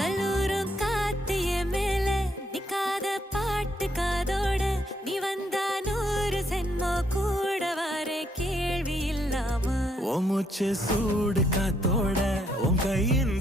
கல்லூரும் காத்திய மேல நிக்காத பாட்டு காதோட நீ வந்தா 100 சென்மோ கூட வர கேள்வி இல்லாம ஓ மூச்சு சூடு காத்தோட உன் கையின்